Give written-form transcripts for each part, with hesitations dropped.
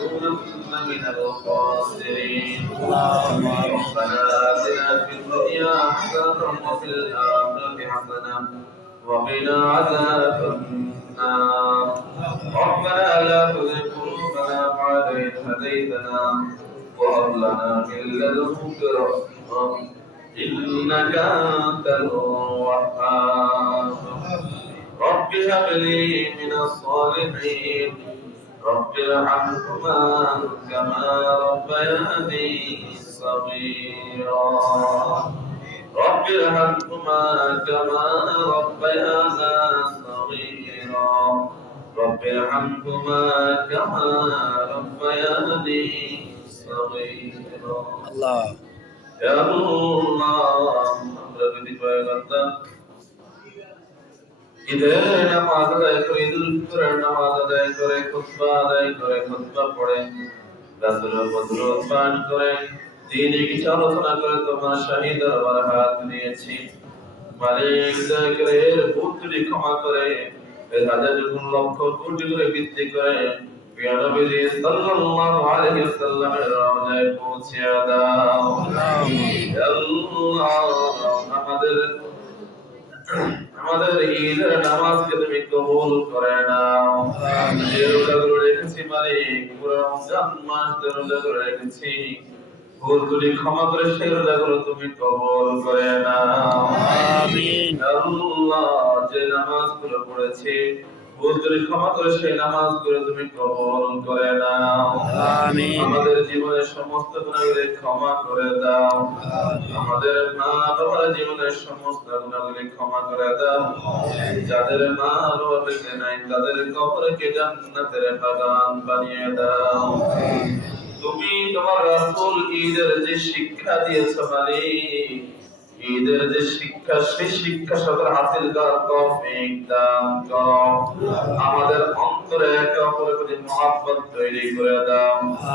لنكونن من الخاسرين اللهم آمين. ربنا آتنا في الدنيا حسنة وفي الآخرة حسنة وقنا عذاب النار ربنا لا تزغ قلوبنا بعد إذ هديتنا وهب لنا من لدنك رحمة إنك أنت الوهاب رب هب لي من الصالحين رب ارحمهما كما ربياني صغيرا رب ارحمهما كما ربيانا صغيرا رب ارحمهما كما ربياني صغيرا الله يا الله ربي بيغتا ঈদের নামাজ আদায় করে ঈদুল ফিতরের নামাজ আদায় করে খুতবা পড়ে রাসূলের বদরুদ পাঠ করে দ্বীনি কিছু আলোচনা করে তোমার শাহী দরবারে হাত নিয়েছি মালিক দয়া করে এর ভুলগুলি ক্ষমা করে এর হাজার গুণ লক্ষ কোটি করে বৃদ্ধি করে প্রিয় নবীজি সাল্লাল্লাহু আলাইহি ওয়াসাল্লামের রওজায় পৌঁছে দাও আল্লাহ আমাদের ঈদের নামাজকে তুমি কবুল করে নাও যে রোজাগুলো রেখেছি মালিক পুরো রমজান মাস রোজাগুলো রেখেছি ভুলগুলি ক্ষমা করে সেই রোজাগুলো তুমি কবুল করে নাও আমিন। আল্লাহ যে নামাজগুলো পড়েছি ভুলগুলি ক্ষমা করে সেই নামাজগুলো তুমি কবুল করে নাও আমিন। আমাদের জীবনের সমস্ত গুনাহগুলি ক্ষমা করে দাও আমাদের মা বাবার জীবনের সমস্ত গুনাহগুলি ক্ষমা করে দাও যাদের মা বাবা বেঁচে নাই তাদের কবরকে জান্নাতের বাগান বানিয়ে দাও তুমি তোমার রাসূল ঈদের যে শিক্ষা দিয়েছো মালিক ঈদের যে শিক্ষা সেই শিক্ষা সকল হাসিল করার তৌফিক দান করো আমাদের অন্তরে একে অপরের প্রতি মহব্বত তৈরি করে দাও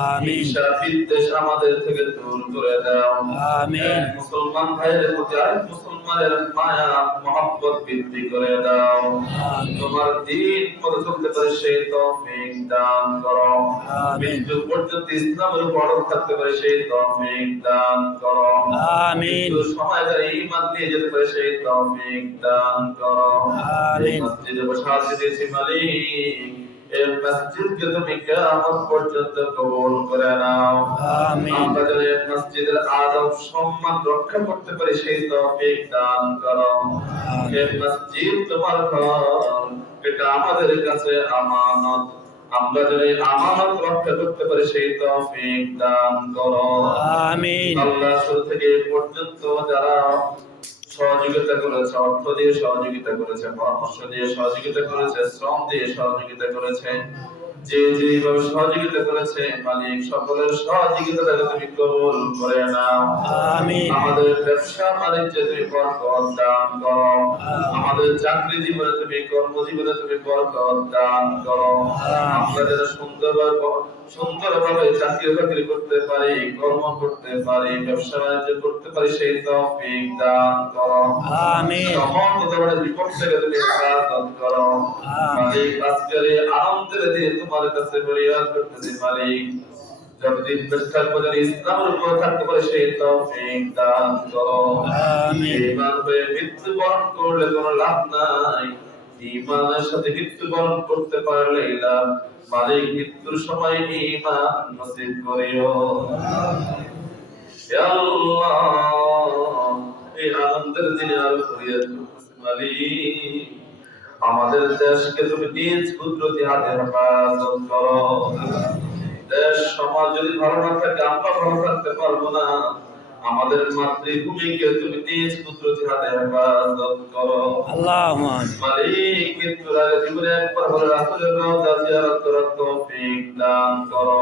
আমিন। ঈর্ষা বিদ্বেষ আমাদের থেকে দূর করে দাও আমিন। মুসলমান ভাইদের প্রতি আরেক মুসলমানের মায়া মহব্বত বৃদ্ধি করে দাও তোমার দ্বীন পথে চলতে পারে সেই তৌফিক দান করো মৃত্যু পর্যন্ত ইসলামের উপর অটল থাকতে পারে সেই তৌফিক দান করো আমিন। সময় ঈমান নিয়ে যেতে পারে সেই তৌফিক দান করো আমিন। মসজিদে বসে আছি দিয়েছি মালিক এই মসজিদকে তুমি কিয়ামত পর্যন্ত কবুল করে নাও আমিন। আমরা যেন এই মসজিদের আদব সম্মান রক্ষা করতে পারি সেই তৌফিক দান করো এই মসজিদ তোমার ঘর এটা আমাদের কাছে আমানত আমরা যেন এই আমানত রক্ষা করতে পারি সেই তৌফিক দান করো আমিন। আল্লাহ শুরু থেকে এই পর্যন্ত যারা সহযোগিতা করেছে অর্থ দিয়ে সহযোগিতা করেছে পরামর্শ দিয়ে সহযোগিতা করেছে শ্রম দিয়ে সহযোগিতা করেছে যে যেভাবে সহযোগিতা করেছে মালিক সকলের সহযোগিতাটাকে তুমি কবুল করে নাও আমিন। আমাদের ব্যবসা বাণিজ্যে তুমি বরকত দান করো আমাদের চাকরি জীবনে তুমি কর্মজীবনে তুমি বরকত দান করো আমরা যেন সুন্দরভাবে চাকরি বাকরি করতে পারি কর্ম করতে পারি ব্যবসা বাণিজ্য করতে পারি সেই তৌফিক দান করো আমিন। সমস্ত ধরনের বিপদ থেকে তুমি হেফাজত করো মালিক আজকের এই আনন্দের দিনে তোমার কাছে ফরিয়াদ করতেছি মালিক যতদিন বেঁচে থাকবো যেন ইসলামের উপর থাকতে পারে সেই তৌফিক দান করো আমিন। ঈমান হয়ে মৃত্যুবরণ করলে কোনো লাভ নাই ঈমানের সাথে মৃত্যুবরণ করতে পারলে লাভ মালিক মৃত্যুর সময় ঈমান নসিব করিও ইয়া আল্লাহ এই আনন্দের দিনে আরো ফরিয়াদ করতেছি মালিক আমাদের দেশকে তুমি নিজ কুদরতি হাতে হেফাজত করো দেশ সমাজ যদি ভালো না থাকে আমরা ভালো থাকতে পারবো না আমাদের মাতৃভূমিকে তুমি নিজ কুদরতি হাতে হেফাজত করো আল্লাহুম্মা মালিক মৃত্যুর আগে জীবনে একবার হলে রাসূলের রওজা জিয়ারত করার তৌফিক দান করো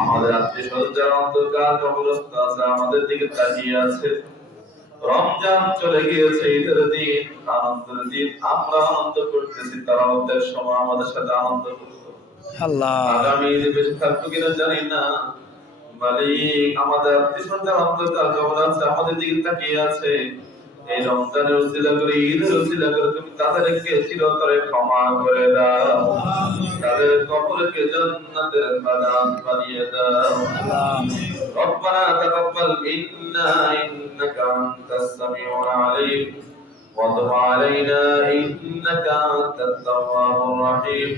আমাদের আত্মীয়স্বজন যারা অন্ধকার কবরস্থ আছে আমাদের দিকে তাকিয়ে আছে রমজান চলে গিয়েছে ঈদের দিন আনন্দের দিন আমরা আনন্দ করতেছি তারা আমাদের সময় আমাদের সাথে আনন্দ করতো আল্লাহ আগামী ঈদে বেশি থাকবো কিনা জানি না মালিক আমাদের আত্মীয়স্বজন অন্ধকার কবর আছে আমাদের দিকে তাকিয়ে আছে এই রমজানের উসিলা করে ঈদের উসিলা করে তুমি তাদেরকে চিরতরে ক্ষমা করে দাও, তাদের কবরকে জান্নাতের বাগান বানিয়ে দাও। ربنا تقبل منا إنك أنت السميع العليم وتب علينا إنك أنت التواب الرحيم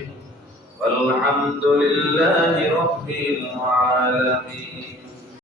والحمد لله رب العالمين.